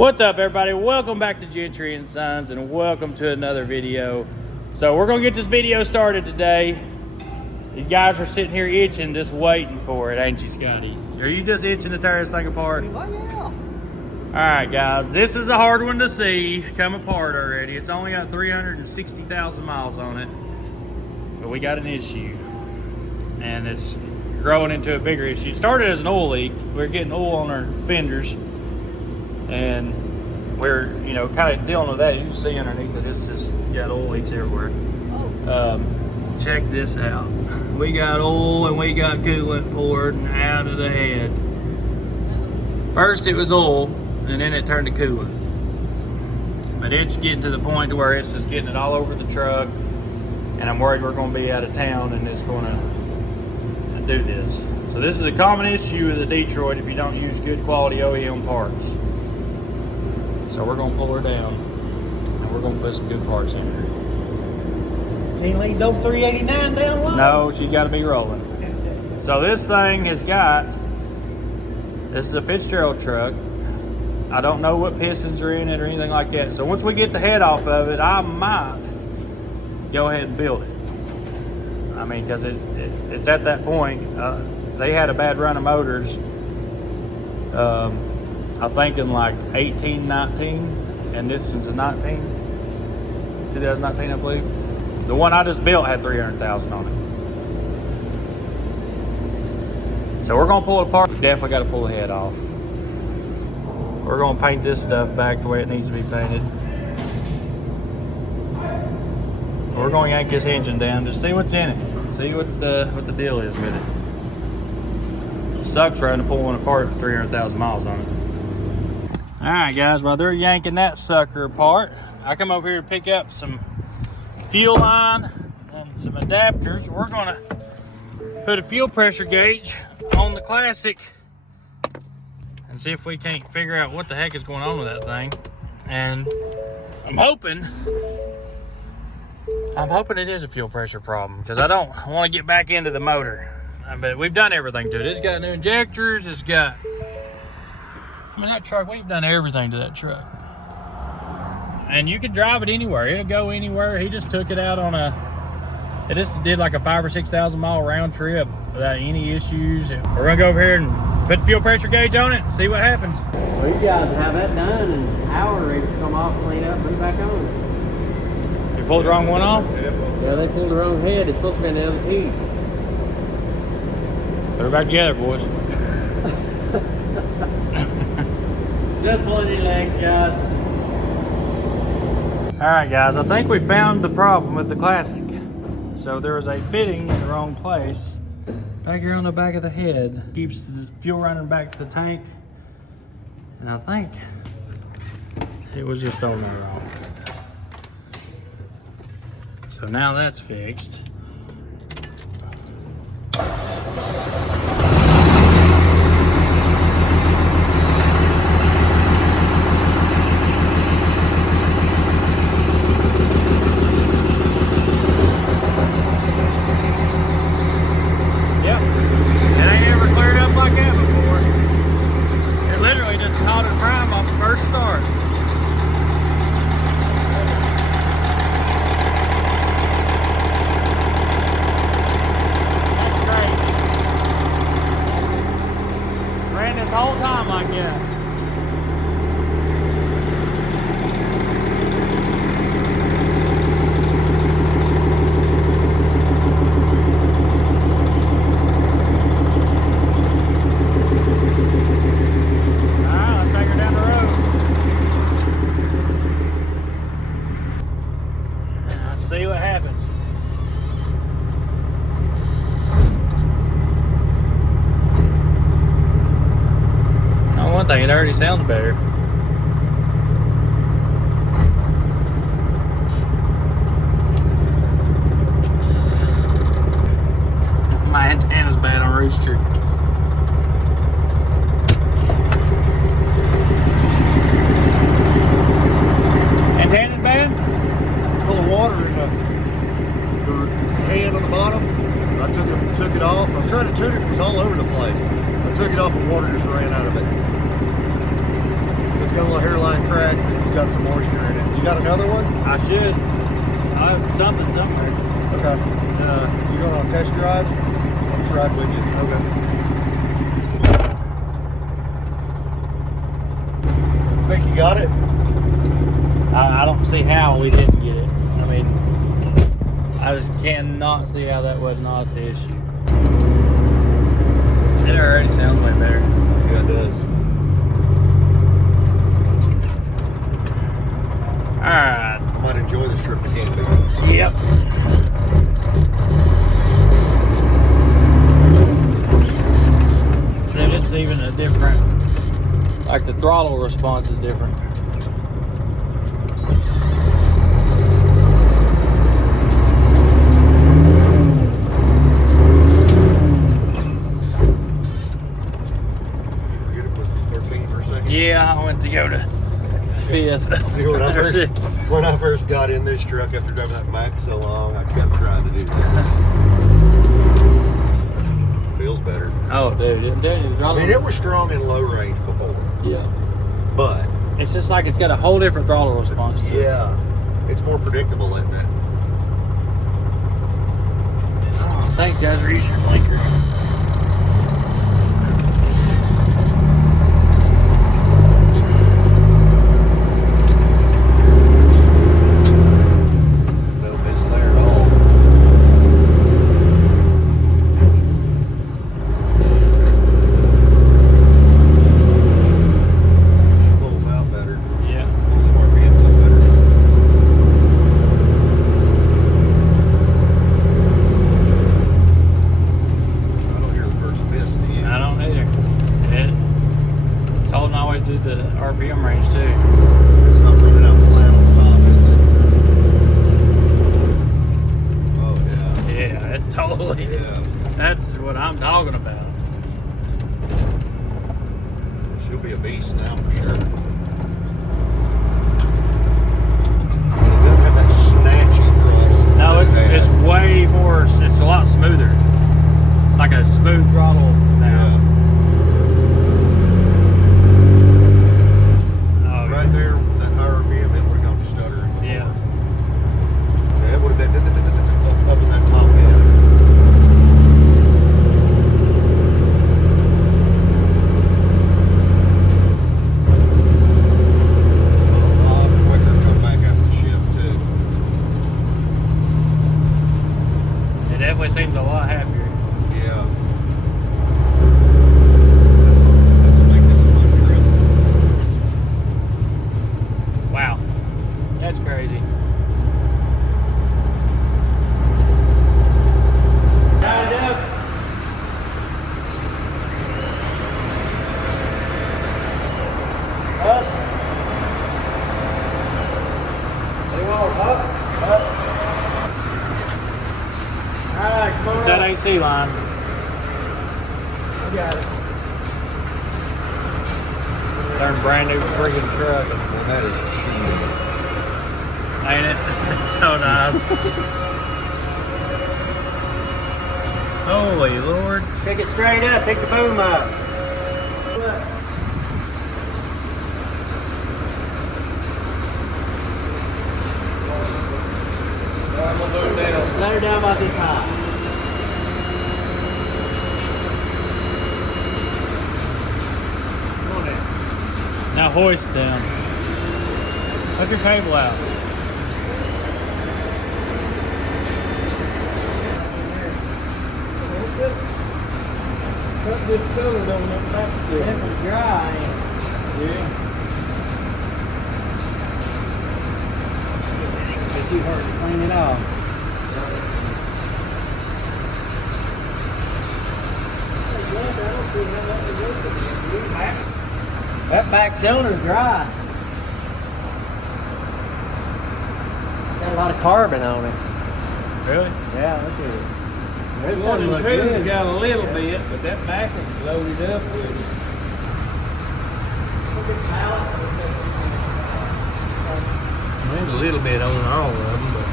What's up, everybody? Welcome back to Gentry and Sons, and welcome to another video. So we're gonna get this video started today. These guys are sitting here itching, just waiting for it, ain't you, Scotty? Are you just itching to tear this thing apart? Oh, yeah. All right, guys, this is a hard one to see come apart already. It's only got 360,000 miles on it, but we got an issue, and it's growing into a bigger issue. It started as an oil leak. We're getting oil on our fenders, and we're, kind of dealing with that. You can see underneath it, this has got oil leaks everywhere. Check this out. We got oil and we got coolant pouring out of the head. First it was oil, and then it turned to coolant. But it's getting to the point to where it's just getting it all over the truck, and I'm worried we're going to be out of town and it's going to do this. So this is a common issue with the Detroit if you don't use good quality OEM parts. So we're going to pull her down, and we're going to put some good parts in her. Can't leave those 389 down low? No, she's got to be rolling. So this thing has got, this is a Fitzgerald truck. I don't know what pistons are in it or anything like that. So once we get the head off of it, I might go ahead and build it. I mean, because it's at that point. They had a bad run of motors. I think in like 18, 19, and this is a 2019, I believe. The one I just built had 300,000 on it. So we're gonna pull it apart. Definitely got to pull the head off. We're gonna paint this stuff back the way it needs to be painted. We're gonna yank this engine down, just see what's in it. See what the deal is with it. It sucks trying to pull one apart with 300,000 miles on it. All right, guys, while they're yanking that sucker apart, I come over here to pick up some fuel line and some adapters. We're gonna put a fuel pressure gauge on the Classic and see if we can't figure out what the heck is going on with that thing. And I'm hoping it is a fuel pressure problem, because I don't want to get back into the motor. But we've done everything to it. It's got new injectors. It's got, that truck, we've done everything to that truck. And you can drive it anywhere. It'll go anywhere. He just took it out on it just did like a 5,000 or 6,000 mile round trip without any issues. We're gonna go over here and put the fuel pressure gauge on it and see what happens. Well, you guys have that done in an hour, ready to come off, clean up, put it back on. You pulled the wrong one off? Yeah, they pulled the wrong head. It's supposed to be an LP. Put her back together, boys. Just pulling your legs, guys. All right, guys, I think we found the problem with the Classic. So there was a fitting in the wrong place. Back here on the back of the head. Keeps the fuel running back to the tank. And I think it was just on there wrong. So now that's fixed. Whole time like that. Alright, let's take her down the road. Let's see what happens. One thing, it already sounds better. My antenna's bad on Rooster. Antenna's bad? Full of water in the head on the bottom. I took it off. I was trying to tune it. It was all over the place. I took it off and water just ran out of it. So it's got a little hair line cracked and it's got some moisture in it. You got another one? I should. I have something somewhere. Okay. You going on a test drive? I'll just ride with you. Okay. Think you got it? I don't see how we didn't get it. I mean, I just cannot see how that was not the issue. It already sounds way better. Yeah, it does. Alright. I might enjoy this trip to camping. Yep. Then it's even a different, like the throttle response is different. You forget it was 13 for a second? Yeah, I went to go to fifth. You know, or sixth. when I first got in this truck after driving that Max so long, I kept trying to do that. Feels better. Oh, dude, I mean, it was strong in low range before, yeah. but It's just like it's got a whole different throttle response to it. yeah, it's more predictable, isn't it? Oh, thanks, guys, for using your blinker. No miss there at all. Pulls out better. Yeah. Pulls the RPMs up better. I don't hear the first miss, do you? I don't either. It's holding all the way through the RPM range, too. It's not running out flat on top, is it? Oh, yeah. Yeah, it's totally. Yeah. That's what I'm talking about. She'll be a beast now for sure. It doesn't have that snatchy throttle. No, that it it's had. way more. It's a lot smoother. It's like a smooth throttle now. Oh, Right there, that higher RPM, it would have gone to stuttering before. Yeah. Yeah, it would have been up in that top end. A lot quicker come back after the shift too. It definitely seems a lot happier. Yeah. This'll make this a fun trip. Wow. That's crazy. Tied up. Up. They all up. Up. All right, come on It's that up. AC line. You got it. They're a brand new freaking truck. Well, that is cheap. Ain't it? It's so nice. Holy Lord. Pick it straight up. Pick the boom up. Let her down about this high. Come on in. Now hoist down. Put your cable out. Cut this color on that back there. That was dry. Yeah. It's too hard to clean it off. That back cylinder's dry. Got a lot of carbon on it. Really? Yeah, look at it. This One doesn't and look two good. got a little bit, but that back is loaded up with there's a little bit on all of them, but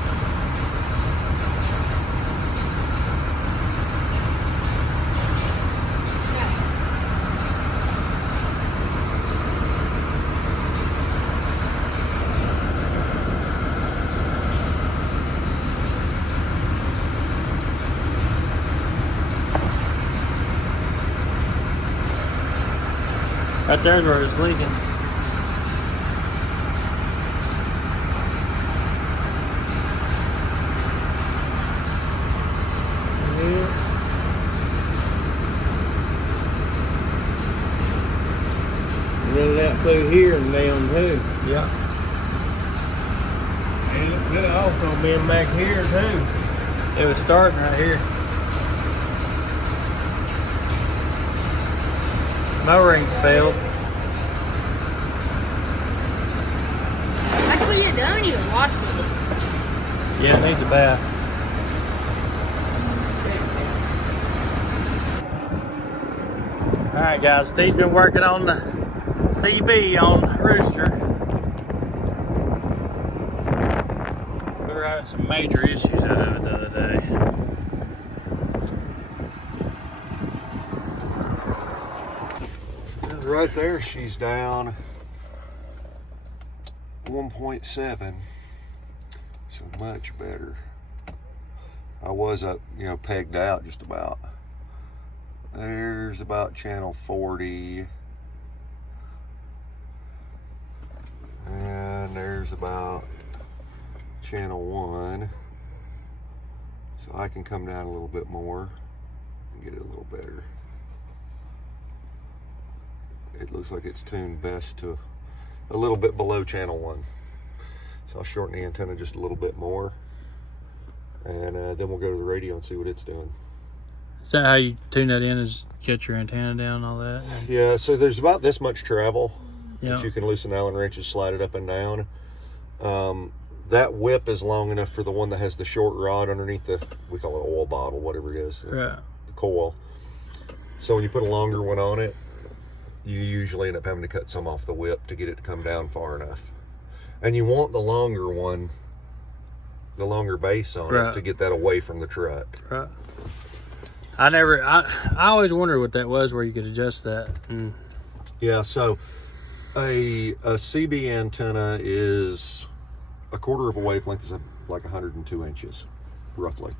Right there's where it's leaking. Run it out through here and down too. Yeah. And it could also been back here too. It was starting right here. My rings failed. That's what you done. You wash it. Yeah, it needs a bath. All right, guys. Steve's been working on the CB on Rooster. We were having some major issues out of it the other day. Right there, she's down 1.7, so much better. I was up, pegged out just about. There's about channel 40, and there's about channel 1, so I can come down a little bit more and get it a little better. It looks like it's tuned best to a little bit below channel 1. So I'll shorten the antenna just a little bit more, and then we'll go to the radio and see what it's doing. Is that how you tune that in, is get your antenna down and all that? Yeah, so there's about this much travel Yeah. that you can loosen the Allen wrenches, slide it up and down. That whip is long enough for the one that has the short rod underneath the, we call it oil bottle, whatever it is, Right. the coil. So when you put a longer one on it, you usually end up having to cut some off the whip to get it to come down far enough. And you want the longer one, the longer base on Right. it to get that away from the truck. Right. I always wondered what that was, where you could adjust that. Yeah, so a CB antenna is a quarter of a wavelength, is like 102 inches, roughly.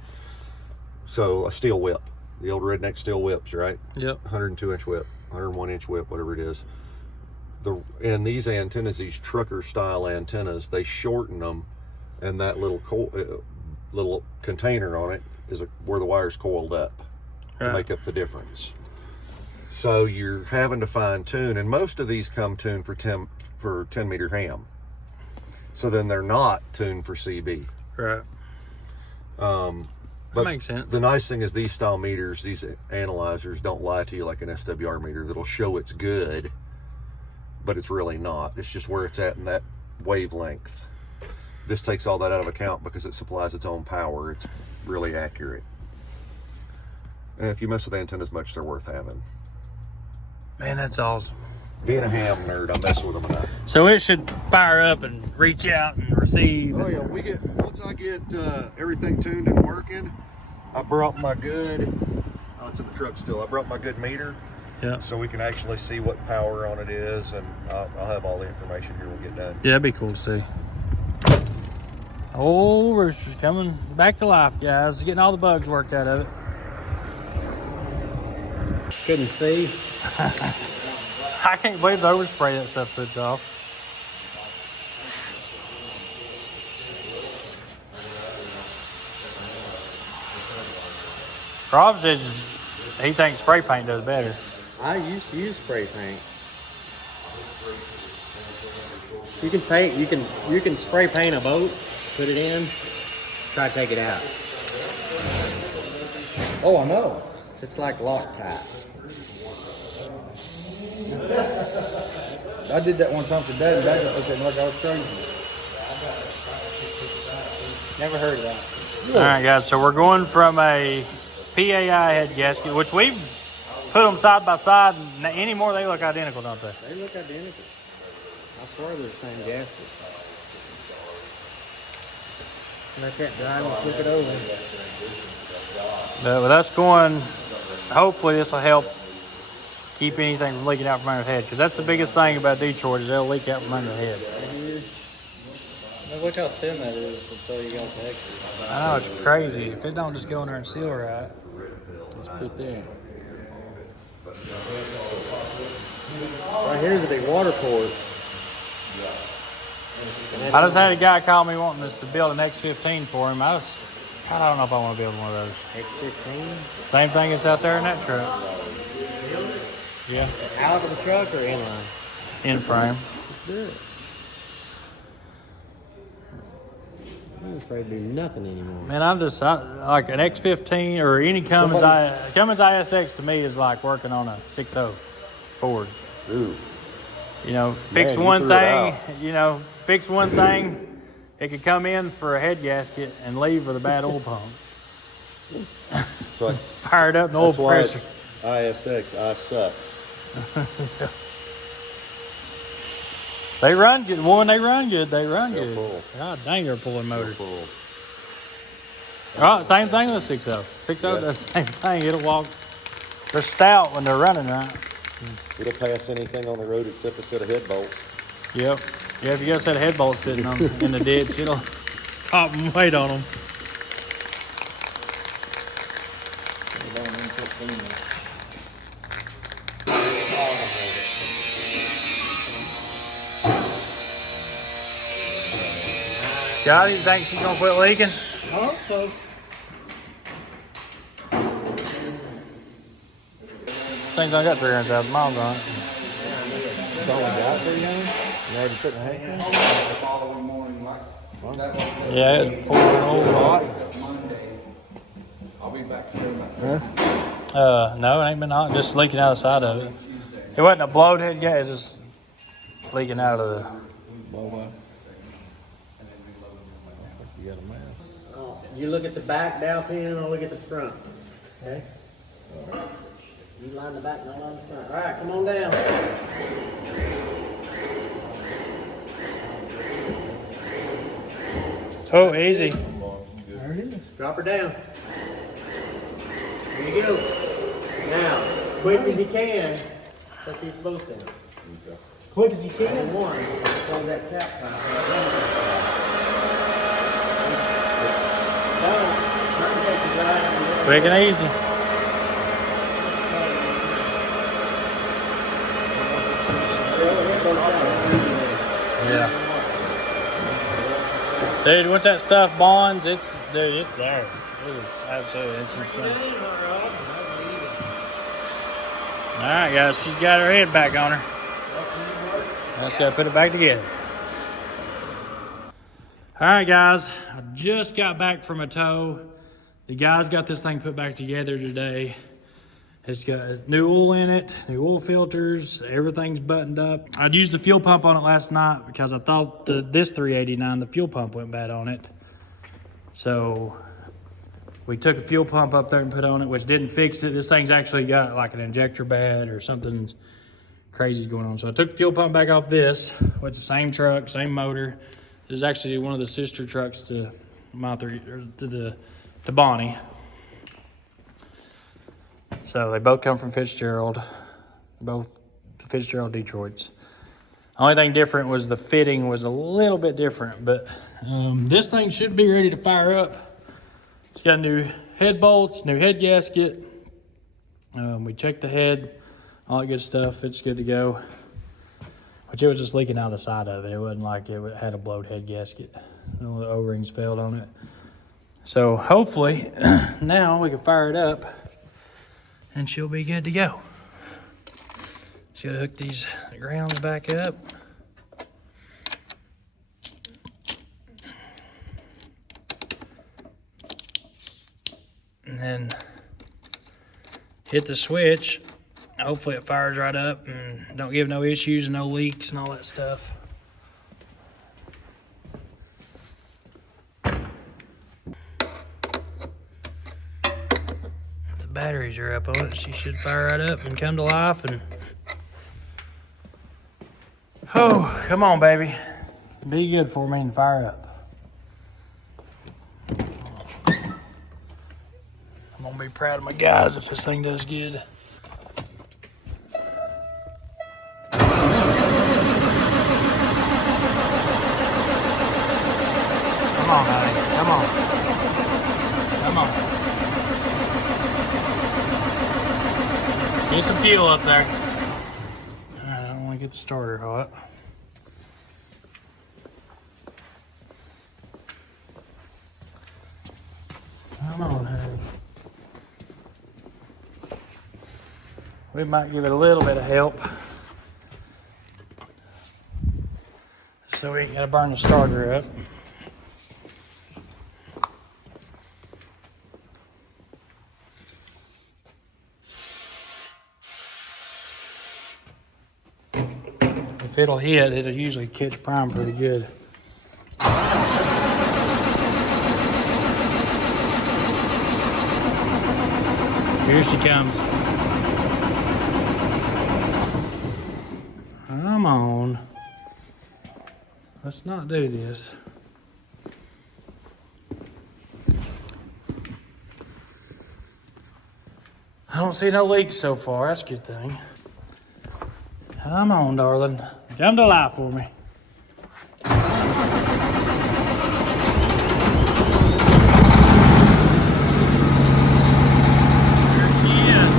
So a steel whip, the old redneck steel whips, right? Yep. 102 inch whip, 101 inch whip, whatever it is. And these antennas, these trucker style antennas, they shorten them, and that little container on it is where the wire's coiled up to make up the difference. So you're having to fine tune, and most of these come tuned for 10 meter ham. So then they're not tuned for CB. Right. But That makes sense. the nice thing is these style meters, these analyzers, don't lie to you like an SWR meter that'll show it's good, but it's really not. It's just where it's at in that wavelength. This takes all that out of account because it supplies its own power. It's really accurate. And if you mess with antennas much, they're worth having. Man, that's awesome. Being a ham nerd, I mess with them enough. So it should fire up and reach out and receive. Oh yeah, once I get everything tuned and working, I brought my good, it's in the truck still, I brought my good meter. Yeah. So we can actually see what power on it is, and I'll have all the information here when we get done. Yeah, that'd be cool to see. Oh, Rooster's coming back to life, guys. Getting all the bugs worked out of it. Couldn't see. I can't believe the overspray that stuff puts off. Rob says he thinks spray paint does better. I used to use spray paint. You can paint. You can spray paint a boat, put it in, try to take it out. Oh, I know. It's like Loctite. I did that one time for Dad, and Dad just looked at me like I was crazy. Never heard of that. All right, guys, so we're going from a PAI head gasket, which we've put them side by side, and anymore they look identical, don't they? They look identical. I swear they're the same gasket. Let that dry and flip it over. But with us going, hopefully this will help keep anything from leaking out from under the head, because that's the biggest thing about Detroit is they'll leak out from under the head. Look how thin that is until you got the extra. I know, it's crazy. If it don't just go in there and seal right, Let's put it there. Right here's a big water port. I just had a guy call me wanting us to build an X15 for him. I don't know if I want to build one of those. X15? Same thing that's out there in that truck. Yeah. Out of the truck or inline? In frame. Let's do it. I'm afraid to do nothing anymore. Man, like an X15 or any Cummins ISX to me is like working on a 6.0 Ford. Ooh. You know, Man, fix one thing, it could come in for a head gasket and leave with a bad oil pump. So Fired up and oil that's why pressure. it's ISX, I sucks. They run good. Woman, they run good. They run They'll good. pull. God dang, they're pulling motor. Pull. Oh, same thing with 6.0. 6.0 does the same thing. It'll walk. They're stout when they're running right. It'll pass anything on the road except a set of head bolts. Yep. Yeah, if you got a set of head bolts sitting on in the ditch, it'll stop and wait on them. Scotty, you think she's gonna quit leaking? I hope so. Thing's only got 300,000 miles on it. It's only got 300? You already put the heck in? Yeah, it's pouring hot. I'll be back soon. No, it ain't been hot. Just leaking out the side of it. It wasn't a blowed head gas. It's just leaking out of the. You look at the back dial pin, I'll look at the front. Okay? You line the back and I'll line the front. All right, come on down. Oh, easy. There it is. Drop her down. There you go. Now, as quick as you can, put these bolts in. Quick as you can. One, close that cap pipe. Quick and easy. Yeah. Dude, once that stuff bonds, it's there. It is absolutely, it's insane. All right, guys, she's got her head back on her. Now she's got to put it back together. All right, guys, I just got back from a tow. The guys got this thing put back together today. It's got new oil in it, new oil filters, everything's buttoned up. I'd used the fuel pump on it last night because I thought this 389, the fuel pump went bad on it. So we took a fuel pump up there and put on it, which didn't fix it. This thing's actually got like an injector bad or something crazy going on. So I took the fuel pump back off this, which is the same truck, same motor. This is actually one of the sister trucks to to Bonnie. So they both come from Fitzgerald, both Fitzgerald Detroits. Only thing different was the fitting was a little bit different, but this thing should be ready to fire up. It's got new head bolts, new head gasket. We checked the head, all that good stuff. It's good to go. Which it was just leaking out the side of it. It wasn't like it had a blowed head gasket. The O-rings failed on it. So hopefully now we can fire it up and she'll be good to go. Just gotta hook these grounds back up. And then hit the switch. Hopefully it fires right up and don't give no issues and no leaks and all that stuff. If the batteries are up on it, she should fire right up and come to life. And oh, come on, baby. Be good for me and fire up. I'm gonna be proud of my guys if this thing does good. Come on, honey. Come on. Come on. Get some fuel up there. get the starter hot. Come on, honey. We might give it a little bit of help. So we ain't gotta burn the starter up. If it'll hit, it'll usually catch prime pretty good. Here she comes. Come on. Let's not do this. I don't see no leaks so far. That's a good thing. Come on, darling. Come to life for me. There she is.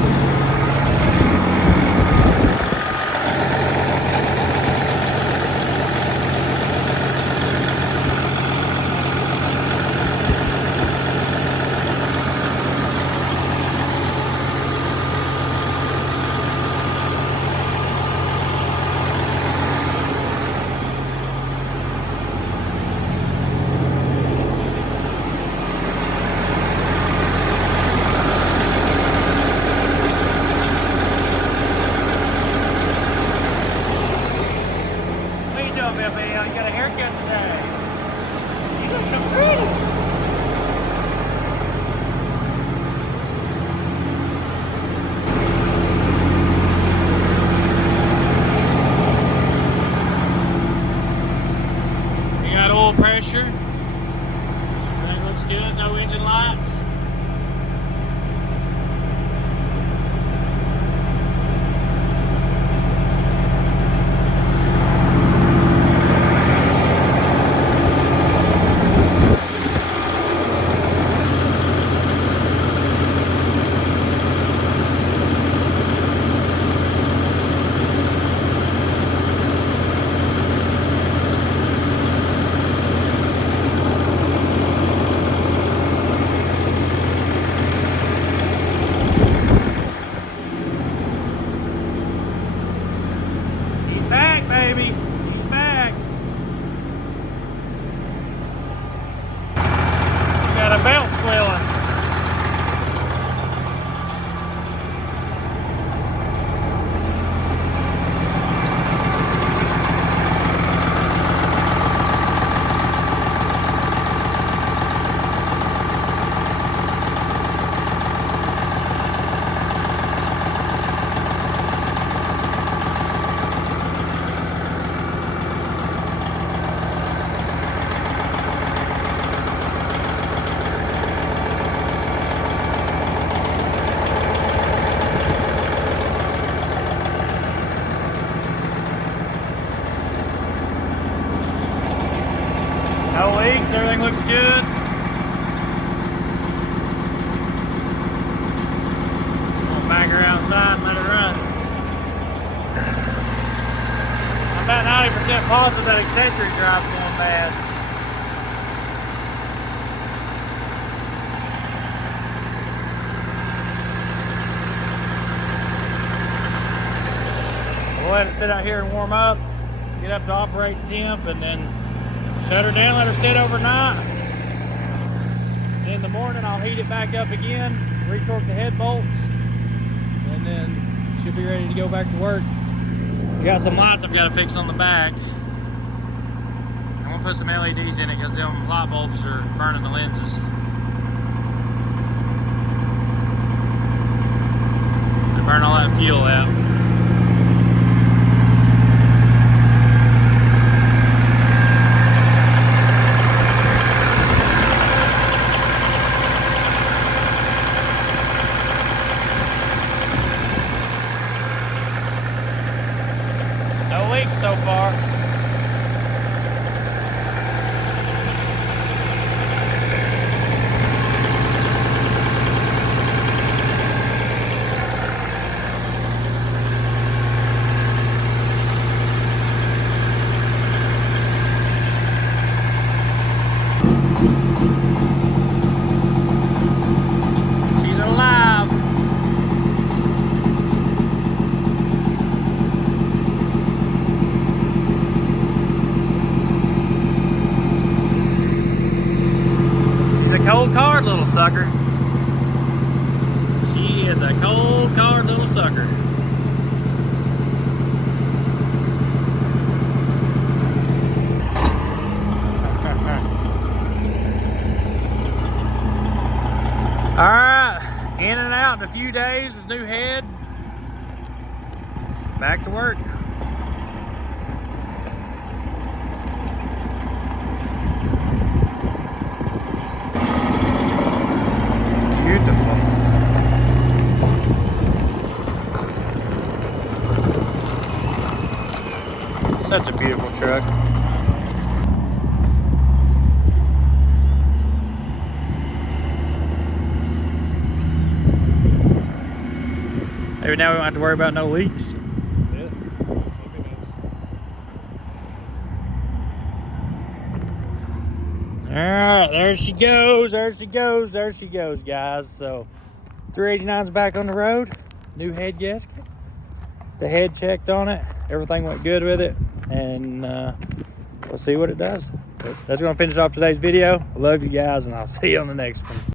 You got a haircut today. You look so pretty. You got oil pressure. Everything looks good. No engine lights. Baby, she's back. You got a belt squealing. No leaks, everything looks good. I'll back her outside and let her run. I'm about 90% positive that accessory drive's going bad. We'll let it sit out here and warm up, get up to operating temp, and then shut her down, let her sit overnight. In the morning, I'll heat it back up again, retorque the head bolts, and then she'll be ready to go back to work. We got some lights I've got to fix on the back. I'm gonna put some LEDs in it because them light bulbs are burning the lenses. They burn all that fuel out. No leaks so far. cold card little sucker. She is a cold card little sucker. All right, in and out in a few days with new head. Back to work. Beautiful. Such a beautiful truck. Maybe now we don't have to worry about no leaks. Yeah, that'd be nice. All right, there she goes, there she goes, there she goes, guys. So 389's back on the road. New head gasket. The head checked on it. Everything went good with it. And we'll see what it does. But that's going to finish off today's video. I love you guys, and I'll see you on the next one.